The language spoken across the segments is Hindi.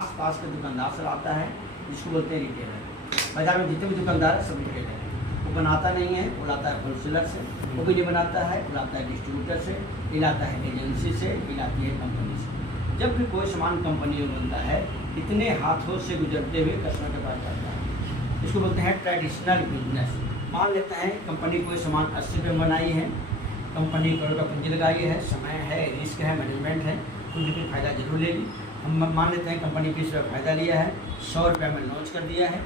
आसपास के दुकानदार से आता है, जिसको बोलते हैं रिटेलर। बाजार में जितने भी दुकानदार है सब रिटेलर है। वो बनाता नहीं है, वो लाता है होलसेलर से, वो भी नहीं बनाता है, वो लाता है डिस्ट्रीब्यूटर से, ये लाता है एजेंसी से, ये लाती है कंपनी से। जब भी कोई सामान कंपनी में बनता है, इतने हाथों से गुजरते हुए कस्टमर के पास जाता है। इसको बोलते हैं ट्रेडिशनल बिजनेस। मान लेते हैं कंपनी कोई सामान 80 रुपये में बनाई है, कंपनी करोड़ का पूंजी लगाई है, समय है, रिस्क है, मैनेजमेंट है, कुछ भी फ़ायदा जरूर लेगी। हम मान लेते हैं कंपनी 20 रुपये फ़ायदा लिया है, 100 रुपये में लॉन्च कर दिया है।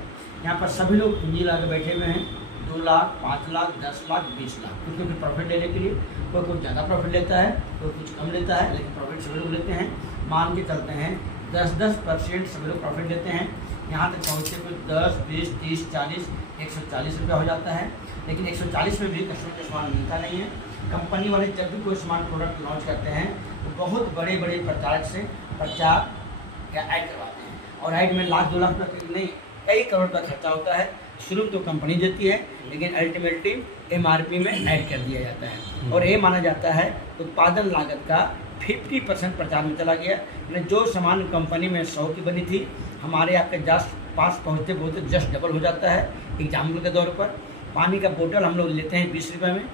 यहाँ पर सभी लोग पूंजी लगा के बैठे हुए हैं, 2 लाख, 5 लाख, 10 लाख, 20 लाख, क्योंकि प्रॉफिट लेने के लिए कोई कुछ ज़्यादा प्रॉफिट लेता है, कोई कुछ कम लेता है, लेकिन प्रॉफिट सभी लोग लेते हैं। मान के चलते हैं 10% सभी लोग प्रॉफिट लेते हैं। यहाँ तक पहुँचते कुछ 10, 20, 30, 40, 140 रुपया हो जाता है। लेकिन 140 में भी कस्टमर को सामान मिलता नहीं है। कंपनी वाले जब भी कोई सामान प्रोडक्ट लॉन्च करते हैं तो बहुत बड़े बड़े प्रचारक से प्रचार या ऐड करवाते हैं, और ऐड में लाख 2 लाख तक नहीं, कई करोड़ का खर्चा होता है। शुरू तो कंपनी देती है, लेकिन अल्टीमेटली MRP में ऐड कर दिया जाता है, और ये माना जाता है उत्पादन लागत का 50% प्रचार में चला गया। यानी जो सामान कंपनी में 100 की बनी थी, हमारे आपके जस्ट पास पहुँचते पहुँचते जस्ट डबल हो जाता है। एग्जाम्पल के तौर पर पानी का बोतल हम लोग लेते हैं 20 रुपये में,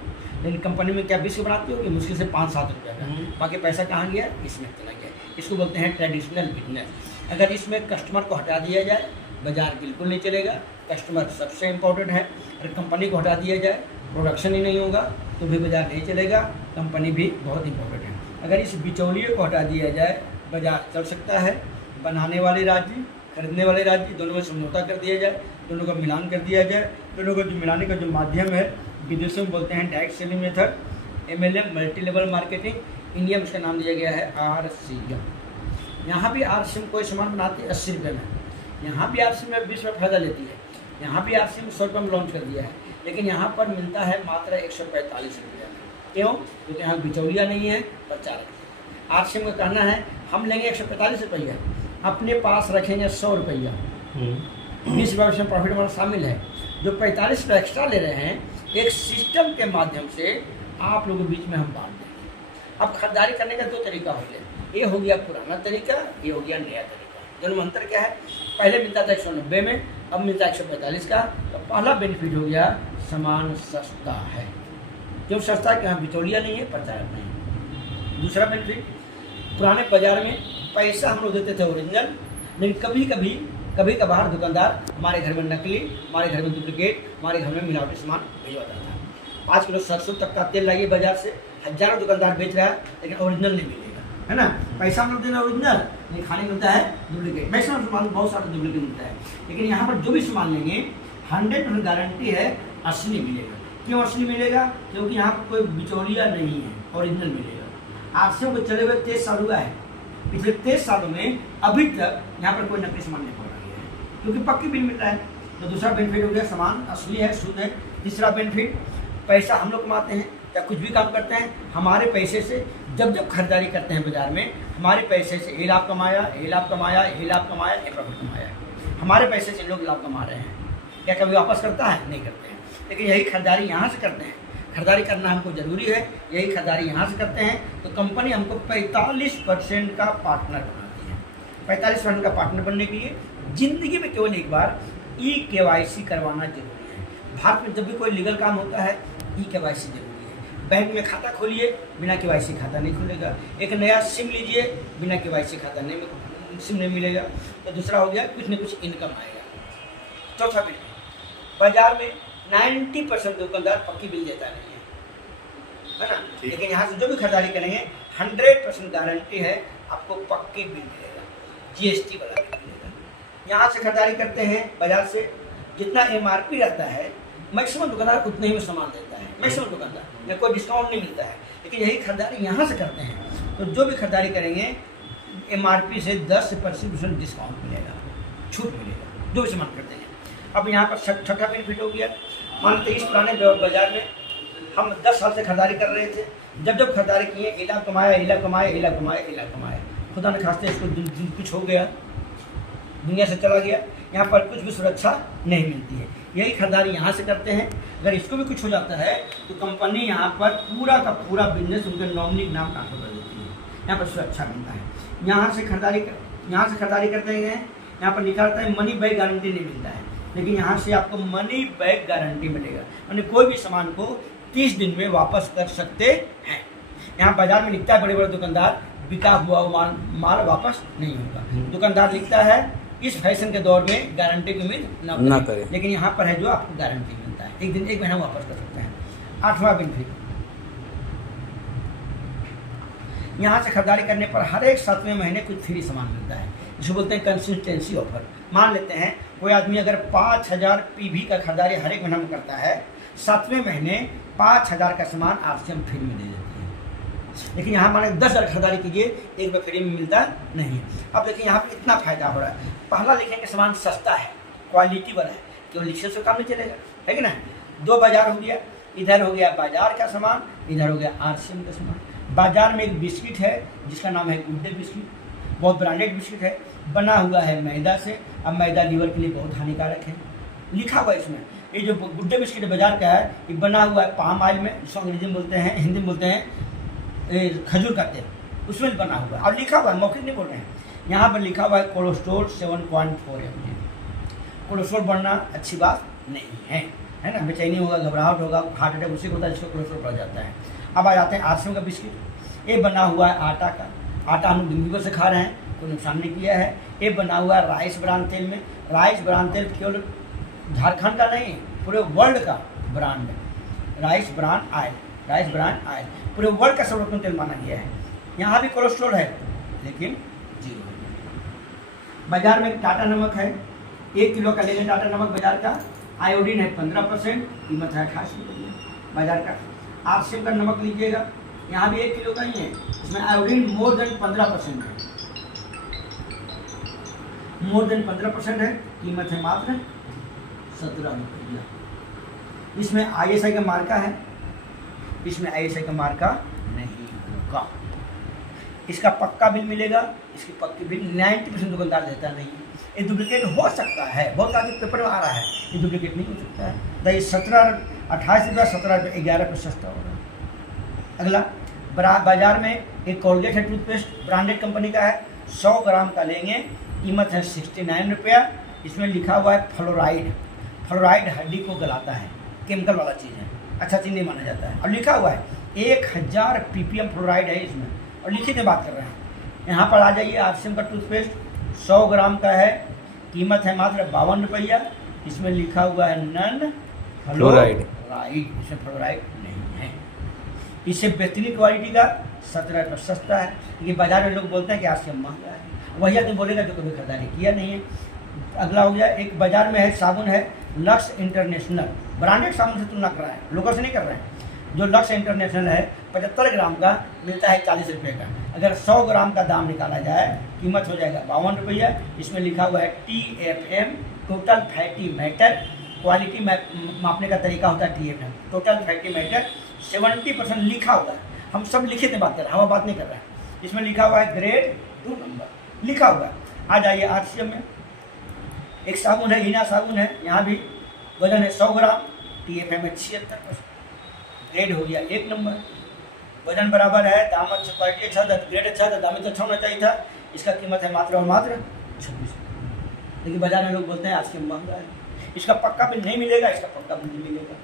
लेकिन कंपनी में क्या 20 की बनाती होगी, मुश्किल से 5-7 रुपये का। बाकी पैसा कहाँ गया, इसमें चला गया। इसको बोलते हैं ट्रेडिशनल बिजनेस। अगर इसमें कस्टमर को हटा दिया जाए, बाजार बिल्कुल नहीं चलेगा। कस्टमर सबसे इम्पोर्टेंट है। अगर कंपनी को हटा दिया जाए, प्रोडक्शन ही नहीं होगा तो भी बाजार नहीं चलेगा। कंपनी भी बहुत इंपॉर्टेंट है। अगर इस बिचौलिए को हटा दिया जाए, बाजार चल सकता है। बनाने वाले राज्य, खरीदने वाले राज्य, दोनों में समझौता कर दिया जाए, दोनों का मिलान कर दिया जाए। दोनों का जो मिलाने का जो माध्यम है, विदेशों में बोलते हैं direct selling method, MLM multi level marketing. India में इसका नाम दिया गया है RCM। यहाँ भी RCM कोई सामान बनाती है 80 रुपये में, यहाँ भी RCM में 20 रुपये फायदा लेती है। यहाँ भी RCM 100 रुपये में लॉन्च कर दिया है, लेकिन यहाँ पर मिलता है मात्र 145 रुपये में। क्यों? क्योंकि यहाँ बिचौलिया नहीं है, प्रचारक। RCM का कहना है हम लेंगे 145 रुपया, अपने पास रखेंगे 100 रुपया, 20 रुपये में प्रॉफिट हमारा शामिल है। जो 45 रुपये एक्स्ट्रा ले रहे हैं, एक सिस्टम के माध्यम से आप लोगों के बीच में हम बांट देंगे। अब खरीदारी करने का 2 तरीका हो गया। ये हो गया पुराना तरीका, ये हो गया नया तरीका। दोनों में अंतर क्या है? पहले मिलता था 190 में, अब मिलता है 145 का। तो पहला बेनिफिट हो गया सामान सस्ता है। क्यों सस्ता? कि यहाँ बिचौलिया नहीं है, प्रचारक नहीं है। दूसरा बेनिफिट, पुराने बाजार में पैसा हम लोग देते थे ओरिजिनल, लेकिन कभी कभार दुकानदार हमारे घर में नकली, हमारे घर में डुप्लीकेट, हमारे घर में मिलावटी सामान भिजवाता था। 5 किलो सरसों तक का तेल लाइए बाजार से, हजारों दुकानदार बेच रहा है, लेकिन ओरिजिनल नहीं मिलेगा, है ना। पैसा हम लोग देना ओरिजिनल, लेकिन खाने मिलता है डुप्लीकेट। मैक्सिमम सामान बहुत सारा डुप्लीकेट मिलता है, लेकिन यहाँ पर जो भी सामान लेंगे 100% गारंटी है असली मिलेगा। क्यों असली मिलेगा? क्योंकि यहाँ पर कोई बिचौलिया नहीं है, ओरिजिनल मिलेगा। RCM को चले हुए 23 साल हुआ है। पिछले 23 सालों में अभी तक यहाँ पर कोई नकली सामान नहीं पकड़ा गया है, क्योंकि पक्की बिल मिल रहा है। तो दूसरा बेनिफिट हो गया सामान असली है, शुद्ध है। तीसरा बेनिफिट, पैसा हम लोग कमाते हैं या कुछ भी काम करते हैं, हमारे पैसे से जब खरीदारी करते हैं बाजार में, हमारे पैसे से ये लाभ कमाया, ये लाभ कमाया, ये लाभ कमाया, ये प्रॉफिट कमाया, हमारे पैसे से लोग लाभ कमा रहे हैं। क्या कभी वापस करता है? नहीं करते हैं। लेकिन यही खरीदारी यहाँ से करते हैं। खरीदारी करना हमको ज़रूरी है, यही खरीदारी यहाँ से करते हैं, तो कंपनी हमको 45% का पार्टनर बनाती है। 45% का पार्टनर बनने के लिए ज़िंदगी में केवल एक बार EKYC करवाना जरूरी है। भारत में जब भी कोई लीगल काम होता है, EKYC जरूरी है। बैंक में खाता खोलिए, बिना KYC खाता नहीं खुलेगा। एक नया सिम लीजिए, बिना KYC खाता नहीं, सिम नहीं मिलेगा। तो दूसरा हो गया, कुछ न कुछ इनकम आएगा। चौथा बिल, बाजार में 90% दुकानदार पक्की बिल देता नहीं है ना, लेकिन यहाँ से जो भी खरीदारी करेंगे 100% गारंटी है आपको पक्की बिल मिलेगा, GST वाला बिल मिलेगा। यहाँ से खरीदारी करते हैं बाजार से, जितना MRP रहता है मैक्सिमम दुकानदार उतने ही में सामान देता है। मैक्सिमम दुकानदार में कोई डिस्काउंट नहीं मिलता है, लेकिन यही खरीदारी यहाँ से करते हैं, तो जो भी खरीदारी करेंगे MRP से 10 से 25% डिस्काउंट मिलेगा, छूट मिलेगा, जो भी सामान करते हैं। अब यहाँ पर छठा बेनिफिट हो गया। मान लीजिए इस पुराने बाजार में हम 10 साल से खरीदारी कर रहे थे, जब खरीदारी किए, इला कमाया, खुदा न खास्ते इसको कुछ हो गया, दुनिया से चला गया, यहाँ पर कुछ भी सुरक्षा नहीं मिलती है। यही खरीदारी यहाँ से करते हैं। अगर इसको भी कुछ हो जाता है तो कंपनी यहाँ पर पूरा का पूरा बिजनेस उनके नॉमिनी के नाम ट्रांसफर कर देती है। यहाँ पर सुरक्षा मिलता है। यहाँ से खरीदारी यहाँ से खरीदारी करते हैं, यहाँ पर लिखा रहता है मनी बैक गारंटी नहीं मिलता है, लेकिन यहाँ से आपको मनी बैक गारंटी मिलेगा, यानी कोई भी सामान को 30 दिन में वापस कर सकते हैं। यहाँ बाजार में लिखता है बड़े बड़े दुकानदार बिका हुआ माल वापस नहीं होगा, दुकानदार लिखता है इस फैशन के दौर में गारंटी की उम्मीद ना करें, लेकिन यहाँ पर है जो आपको गारंटी मिलता है, 1 दिन 1 महीना वापस कर सकते हैं। 8वां बेनिफिट, यहाँ से खरीदारी करने पर हर एक 7वें महीने कुछ फ्री सामान मिलता है, जिसे बोलते हैं कंसिस्टेंसी ऑफर। मान लेते हैं कोई आदमी अगर 5000 PV का खरीदारी हर एक महीना में करता है, 7वें महीने 5000 का सामान RCM फ्री में दे देती है। लेकिन यहाँ माने 10,000 खरीदारी कीजिए, 1 रुपये फ्री में मिलता नहीं है। अब देखिए यहाँ पर इतना फायदा हो रहा है, पहला लिखेंगे सामान सस्ता है, क्वालिटी वाला है, केवल लिखने से काम नहीं चलेगा, है कि ना। 2 बाजार हो गया, इधर हो गया बाजार का सामान, इधर हो गया RCM का सामान। बाजार में एक बिस्किट है जिसका नाम है गुड डे बिस्किट, बहुत ब्रांडेड बिस्किट है, बना हुआ है मैदा से। अब मैदा लीवर के लिए बहुत हानिकारक है, लिखा हुआ है इसमें। ये जो गुड डे बिस्किट बाजार का है, ये बना हुआ है पाम ऑयल में, जिसको अंग्रेजी में बोलते हैं, हिंदी में बोलते हैं खजूर का तेल, उसमें बना हुआ है। और लिखा हुआ है, मौखिक नहीं बोल रहे हैं, यहाँ पर लिखा हुआ है कोलेस्ट्रॉल 7.4 mg। कोलेस्ट्रॉल बढ़ना अच्छी बात नहीं है ना, बेचैनी होगा, घबराहट होगा, हार्ट अटैक उसी को होता है जिसको कोलेस्ट्रॉल बढ़ जाता है। अब आ जाते हैं RCM का बिस्किट, ये बना हुआ है आटा का, आटा हम जिंदगी से खा रहे हैं, कोई नुकसान नहीं किया है। ये बना हुआ है राइस ब्रांड तेल में, राइस ब्रांड तेल केवल झारखंड का नहीं, पूरे वर्ल्ड का ब्रांड है, राइस ब्रांड ऑयल पूरे वर्ल्ड का सर्वोत्तम तेल माना गया है। यहाँ भी कोलेस्ट्रॉल है लेकिन 0 है। बाजार में टाटा नमक है, 1 किलो का लेंगे टाटा नमक बाजार का, आयोडीन है 15%, कीमत है 28 रुपये बाजार का। RCM का नमक लीजिएगा, यहाँ भी 1 किलो का ही है, इसमें आयोडीन मोर देन 15% है, मोर देन 15% है, कीमत है मात्र 17 रुपया। इसमें ISI का मार्का है, इसमें ISI का मार्का नहीं होगा। इसका पक्का बिल मिलेगा, इसकी पक्की बिल 90% दुकानदार देता नहीं है। ये डुप्लीकेट हो सकता है, बहुत आगे पेपर में आ रहा है, ये डुप्लीकेट नहीं हो सकता है। तो ये 28 रुपया 17 रुपये 11 रुपये सस्ता होगा। अगला बाजार में एक कोलगेट है टूथपेस्ट, ब्रांडेड कंपनी का है, 100 ग्राम का लेंगे, कीमत है 69 रुपया। इसमें लिखा हुआ है फ्लोराइड हड्डी को गलाता है, केमिकल वाला चीज़ है, अच्छा चीज़ नहीं माना जाता है। और लिखा हुआ है 1000 ppm फ्लोराइड है इसमें, और लिखित में बात कर रहे हैं। यहाँ पर आ जाइए, RCM का टूथपेस्ट 100 ग्राम का है, कीमत है मात्र 52 रुपया। इसमें लिखा हुआ है नन फ्लोराइड, इसमें फ्लोराइड नहीं है। इससे बेहतरीन क्वालिटी का 17 रुपये सस्ता है, लेकिन बाजार में लोग बोलते हैं कि RCM महंगा है, वही आदमी बोलेगा जो कभी खरीदारी किया नहीं है। अगला हो गया, एक बाजार में है साबुन है लक्स इंटरनेशनल, ब्रांडेड साबुन से तुलना कर रहे हैं, लोकल से नहीं कर रहे हैं। जो लक्स इंटरनेशनल है 75 ग्राम का मिलता है 40 रुपये का, अगर 100 ग्राम का दाम निकाला जाए कीमत हो जाएगा 52 रुपया। इसमें लिखा हुआ है TFM, total fatty matter, quality मापने का तरीका होता है TFM, टोटल फैटी मैटर 70% लिखा हुआ है। हम सब लिखित में बात कर रहे हैं, हम बात नहीं कर रहे हैं। इसमें लिखा हुआ है ग्रेड 2 नंबर लिखा हुआ है। आ जाइए RCM में, एक साबुन है हीना साबुन है, यहाँ भी वजन है 100 ग्राम, TFM है 76%, ग्रेड हो गया 1 नंबर, वजन बराबर है, दाम अच्छा, क्वालिटी अच्छा था, ग्रेड अच्छा था, दाम तो अच्छा होना चाहिए था। इसका कीमत है मात्र और मात्र 26, लेकिन बाजार में लोग बोलते हैं RCM महंगा है। इसका पक्का बिल नहीं मिलेगा, इसका पक्का बिल नहीं मिलेगा।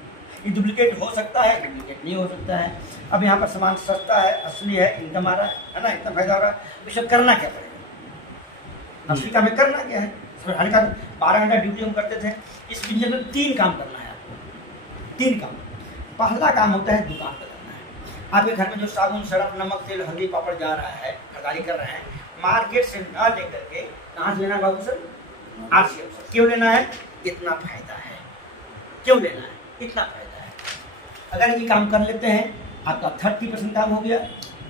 ये डुप्लीकेट हो सकता है, डुप्लीकेट नहीं हो सकता है। अब यहाँ पर सामान सस्ता है, असली है, इनकम आ रहा है ना, इतना फायदा हो रहा है, इसे करना क्या पड़ेगा? असली काम करना क्या है? 12 घंटा ड्यूटी हम करते थे, इस बिजनेस में 3 काम करना है आपको, 3 काम। पहला काम होता है दुकान पर करना है। आपके घर में जो साबुन सरफ नमक तेल हल्दी पापड़ जा रहा है, खरीदारी कर रहे हैं, मार्केट से न लेकर के कहाँ से लेना है बाबू सर? RCM से। क्यों लेना है? इतना फायदा है। क्यों लेना है? इतना फायदा है। अगर ये काम कर लेते हैं आपका 30% काम हो गया।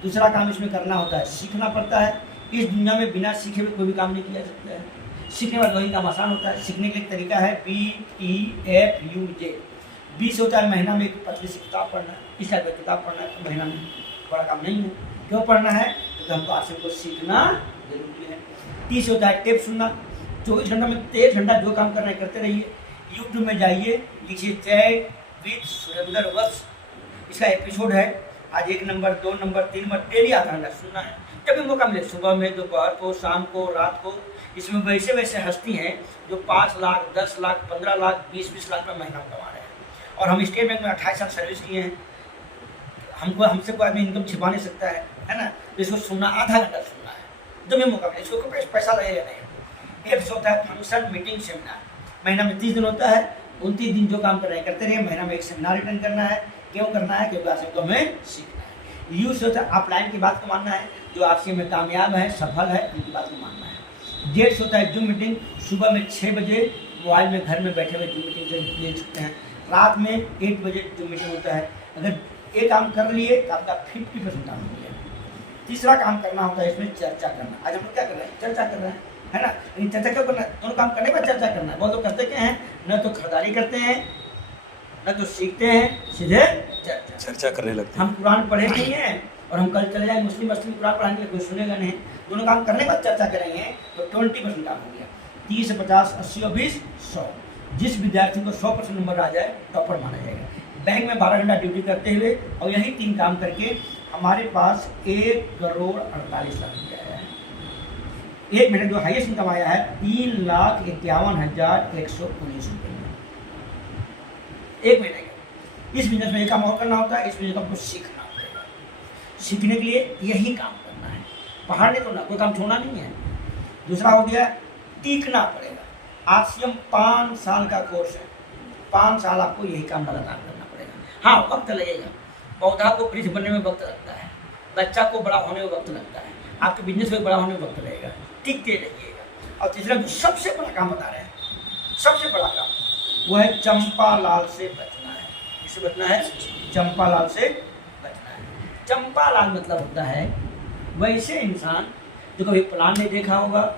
दूसरा काम इसमें करना होता है, सीखना पड़ता है। इस दुनिया में बिना सीखे हुए कोई भी काम नहीं किया जा सकता है। सीखने वाला वही काम आसान होता है। सीखने का एक तरीका है BEFUJ। 20 होता है महीना में एक पतली सी किताब पढ़ना है, इस टाइप की किताब पढ़ना है, तो महीना में बड़ा काम नहीं है। क्यों पढ़ना है? क्योंकि हमको RCM को सीखना जरूरी है। 30 होता है टेप सुनना। 24 घंटा में 23 घंटा जो काम करना है करते रहिए। यूट्यूब में जाइए, लिखिए चैट विद सुरेंद्र वत्स, इसका एपिसोड है। आज 1 नंबर 2 नंबर 3 नंबर डेली आधा घंटा सुनना है। जब भी मौका मिले, सुबह में, दोपहर को, शाम को, रात को। इसमें वैसे वैसे हस्ती हैं जो 5 लाख, 10 लाख, 15 लाख, 20-20 लाख रुपये महीना कमा रहे हैं। और हम स्टेट बैंक में 28 साल सर्विस किए हैं। हमसे कोई आदमी इनकम छिपा नहीं सकता है ना। तो इसको सुनना, आधा घंटा सुनना है, जब भी मौका मिले। इसको पैसा लगेगा नहीं। एक होता है फंक्शन, मीटिंग, सेमिनार। महीना में 30 दिन होता है। 29 दिन जो काम कर रहे हैं करते रहे। महीना में एक सेमिनार अटेंड करना है। क्यों करना है? क्योंकि आरसीएम को हमें सीखना है। यूज होता है अपलाइन की बात को मानना है। जो आरसीएम में कामयाब है, सफल है, उनकी बात को मानना है। डेट्स होता है जूम मीटिंग। सुबह में 6 बजे मोबाइल में घर में बैठे हुए जूम मीटिंग से ले सकते हैं। रात में 8 बजे जूम मीटिंग होता है। अगर एक काम कर लिए तो आपका 50% काम हो गया। तीसरा काम करना होता है इसमें चर्चा करना। आज हम लोग क्या कर रहे हैं? चर्चा कर रहे हैं, है ना। लेकिन चर्चा क्यों करना है? दोनों काम करने के बाद चर्चा करना है। वो तो करते क्या हैं? न तो खरीदारी करते हैं, न तो सीखते हैं, सीधे चर्चा करने लगते हैं। हम कुरान पढ़े नहीं हैं और हम कल चले जाए मुस्लिम कुरान पढ़ाने के लिए, कोई सुनेगा नहीं। दोनों काम करने के बाद चर्चा करेंगे तो 20% काम हो गया। 30 से 50, 80 और 20, 100। जिस विद्यार्थी को 100% नंबर आ जाए टॉपर माना जाएगा। बैंक में 12 घंटा ड्यूटी करते हुए और यही 3 काम करके हमारे पास 1,48,00,000 रुपया आया है। एक महीने जो हाईएस्ट इनकम आया है 3,51,119 रुपये एक महीने का। इस बिजनेस में एक काम और करना होता है। इस बिजनेस को आपको सीखना पड़ेगा। सीखने के लिए यही काम करना है। पहाड़ नहीं तोड़ना, कोई काम छोड़ना नहीं है। दूसरा हो गया टीकना पड़ेगा। आरसीएम 5 साल का कोर्स है। 5 साल आपको यही काम लगातार करना पड़ेगा। हाँ, वक्त लगेगा। पौधा को वृक्ष बनने में वक्त लगता है। बच्चा को बड़ा होने में वक्त लगता है। आपके बिजनेस में बड़ा होने में वक्त लगेगा। टिकते रहिएगा। और तीसरा जो सबसे बड़ा काम बता रहे हैं, सबसे बड़ा काम वो है चंपालाल से बचना है। किससे बचना है? चंपालाल से बचना है। चंपालाल मतलब होता है वैसे इंसान जो कभी प्लान नहीं देखा होगा,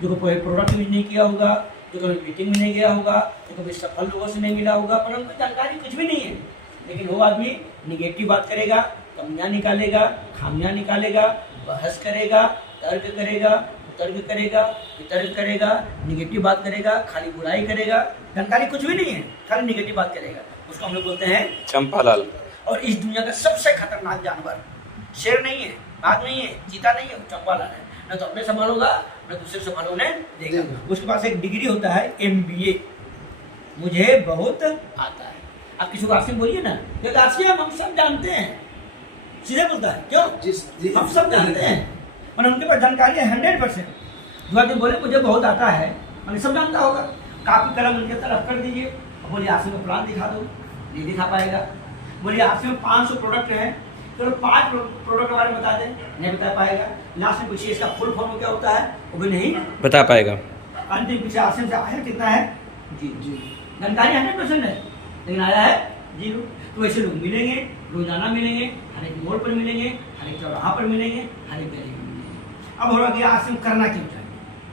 जो कभी प्रोडक्ट यूज नहीं किया होगा, जो कभी मीटिंग में नहीं गया होगा, जो कभी सफल लोगों से नहीं मिला होगा, पर उनको जानकारी कुछ भी नहीं है। लेकिन वो आदमी निगेटिव बात करेगा, कमियां निकालेगा, खामियां निकालेगा, बहस करेगा, तर्क करेगा, वितर्क करेगा, निगेटिव बात करेगा, खाली बुराई करेगा, जानकारी कुछ भी नहीं है, खाली निगेटिव बात करेगा। उसको हम लोग बोलते हैं चंपालाल। और इस दुनिया का सबसे खतरनाक जानवर शेर नहीं है, बाघ नहीं है, चीता नहीं है, वो चंपालाल है। न तो अपने संभालोगा, न दूसरे संभालोगे देगा। उसके पास एक डिग्री होता है MBA। मुझे बहुत आता है। आप किसी को आरसीएम बोलिए ना, क्योंकि आरसीएम हम सब जानते हैं, सीधे बोलता है क्यों? हम सब जानते हैं, मैंने उनके पास जानकारी है 100%। जो आदमी बोले मुझे बहुत आता है, मैंने सब जानता होगा। कापी कलम उनके तरफ कर दीजिए, बोलिए आरसीएम का प्लान दिखा दो, नहीं दिखा पाएगा। बोलिए आरसीएम में 500 प्रोडक्ट हैं, चलो 5 प्रोडक्ट के बारे में बता दें, नहीं बता पाएगा। लास्ट में पूछिए इसका फुल फॉर्म क्या होता है, वो भी नहीं बता पाएगा। अंतिम पीछे आरसीएम से आया कितना है? जी जानकारी 100% है, लेकिन आया है 0। तो वैसे लोग मिलेंगे, रोजाना मिलेंगे, हर एक मोड़ पर मिलेंगे, हर एक चौराहा पर मिलेंगे, हर एक गली में मिलेंगे। अब हो गया आरसीएम करना क्यों चाहिए,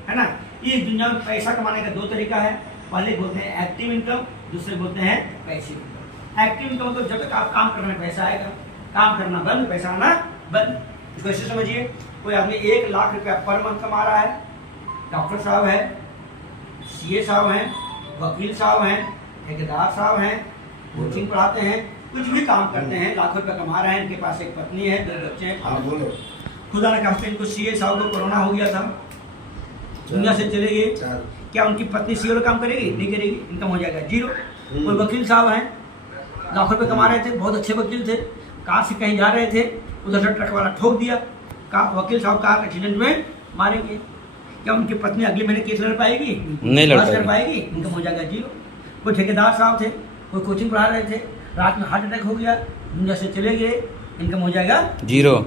है ना। इस दुनिया में पैसा कमाने का 2 तरीका है। पहले बोलते हैं एक्टिव इनकम, दूसरे बोलते हैं पैसिव इनकम। एक्टिव इनकम तो जब तक आप काम कर रहे हैं पैसा आएगा, काम करना बंद, पैसा आना बंद। इसको ऐसे समझिए, कोई आदमी 1 लाख रुपया पर मंथ कमा रहा है। डॉक्टर साहब है, CA साहब हैं, वकील साहब हैं, ठेकेदार साहब हैं, कोचिंग पढ़ाते हैं, कुछ भी काम करते हैं, लाखों रुपया कमा रहे हैं। इनके पास एक पत्नी है, 2 बच्चे हैं। खुदा ने कहा इनको CA साहब को कोरोना हो गया था, दुनिया से चले गए। क्या उनकी पत्नी CA काम करेगी? नहीं करेगी, इनकम हो जाएगा 0। कोई वकील साहब हैं, लाखों रुपये कमा रहे थे, बहुत अच्छे वकील थे, कार से कहीं जा रहे थे, उधर से ट्रक वाला ठोक दिया, वकील साहब कार एक्सीडेंट में मारे गए। क्या उनकी पत्नी अगले महीने केस लड़ पाएगी? नहीं लड़ पाएगी, इनकम हो जाएगा 0। कोई ठेकेदार साहब थे, कोई कोचिंग पढ़ा रहे थे, रात में हार्ट अटैक हो गया, दुनिया से चले गए, इनकम हो जाएगा 0।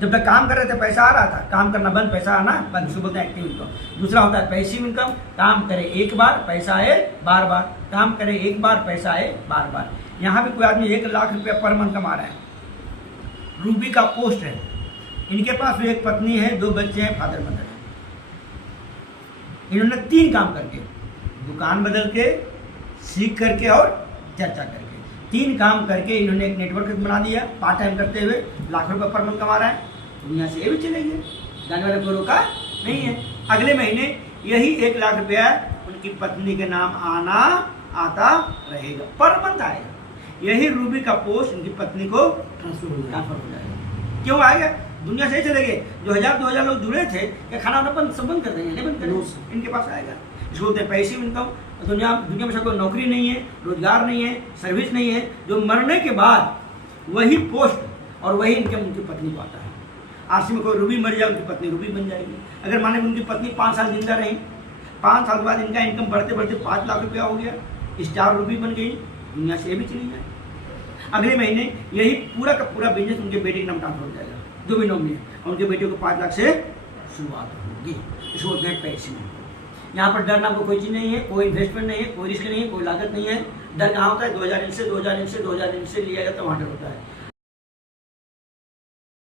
जब तक काम कर रहे थे पैसा आ रहा था, काम करना बंद, पैसा आना बंद, उसको बोलते हैं एक्टिव इनकम। दूसरा होता है पैसिव इनकम, काम करे एक बार पैसा आए बार बार, काम करे एक बार पैसा आए बार बार। यहाँ पे कोई आदमी 1 लाख रुपया पर मंथ कमा रहा है, रूबी का पोस्ट है, इनके पास भी एक पत्नी है, 2 बच्चे हैं, फादर मदर है। इन्होंने 3 काम करके, दुकान बदल के, सीख करके और चर्चा करके, 3 काम करके इन्होंने एक नेटवर्क बना दिया। पार्ट टाइम करते हुए लाखों रुपये पर मंथ कमा रहा है, दुनिया से ये भी चले गए, जाने वाले को रोका नहीं है। अगले महीने यही 1 लाख रुपया उनकी पत्नी के नाम आता रहेगा, पर मंथ आएगा। यही रूबी का पोस्ट उनकी पत्नी को ट्रांसफर हो जाएगा। क्यों आएगा? दुनिया से ही चले गए। जो 1000-2000 लोग जुड़े थे, क्या खाना वाना सब बंद कर देंगे? नहीं बंद No, करेंगे, इनके पास आएगा। इसको बोलते हैं पैसिव इनकम। दुनिया में सब कोई नौकरी नहीं है, रोजगार नहीं है, सर्विस नहीं है, जो मरने के बाद वही पोस्ट और वही इनकम उनकी पत्नी को आता है। आरसी में कोई रूबी मर जाए, उनकी पत्नी रूबी बन जाएगी। अगर माने उनकी पत्नी 5 साल जिंदा रही, 5 साल के बाद इनका इनकम बढ़ते बढ़ते 5 लाख रुपया हो गया, स्टार रूबी बन गई, दुनिया से भी चली जाए। अगले महीने यही पूरा का पूरा बिजनेस उनके बेटे के नाम ट्रांसफर हो जाएगा, जो भी नॉमिनी है, और उनके बेटे को 5 लाख से शुरुआत होगी। इसको बोलते हैं पैसिव इनकम। यहाँ पर डर नाम को कोई चीज़ नहीं है, कोई इन्वेस्टमेंट नहीं है, कोई रिस्क नहीं है, कोई लागत नहीं है। डर कहाँ होता है? 2000 से लिया जाता है, वहाँ डर होता है।